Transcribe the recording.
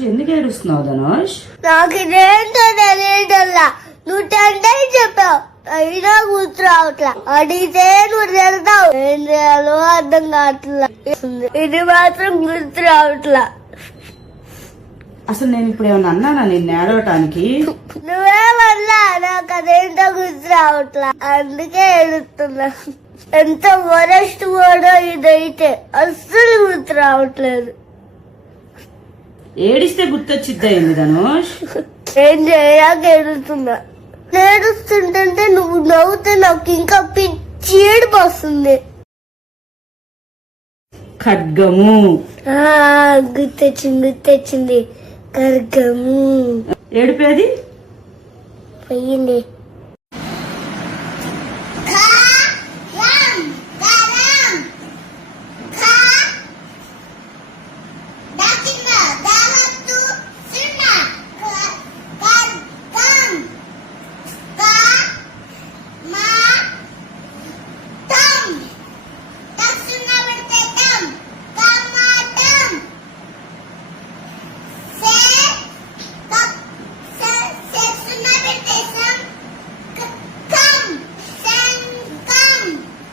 ధనుష్ ఎందుకు ఏడుస్తున్నావు ధనుష్? నాకు ఇదేంటో తెలియటల్లా. నువ్వు 10 టైమ్స్ చెప్పావు, అయినా గుర్తు రావట్లా. అడిగితే నువ్వు తిడతావు. ఏం చేయాలో అర్థం కావట్లా. ఇది మాత్రం గుర్తు రావట్లా. అసలు నేను ఇప్పుడు ఏమన్నా అన్నానా నిన్ను ఏడవటానికి? నువ్వేమన్నా, నాకు అదేంటో గుర్తు రావట్లా, అందుకే ఏడుతున్నా. ఎంత వరస్ట్ కూడా ఇదైతే అస్సలు గుర్తు రావట్లేదు. ఏడిస్తే గుర్తొచ్చిద్దాయింది ధనుష్. ఏం చేయక ఏడుస్తున్నా. ఏడుస్తుంటే నువ్వు నవ్వుతే నాకు ఇంకా పిచ్చి ఏడుపు వస్తుంది. ఖడ్గము. గుర్తొచ్చింది ఖడ్గము. ఏడిపేది పోయింది.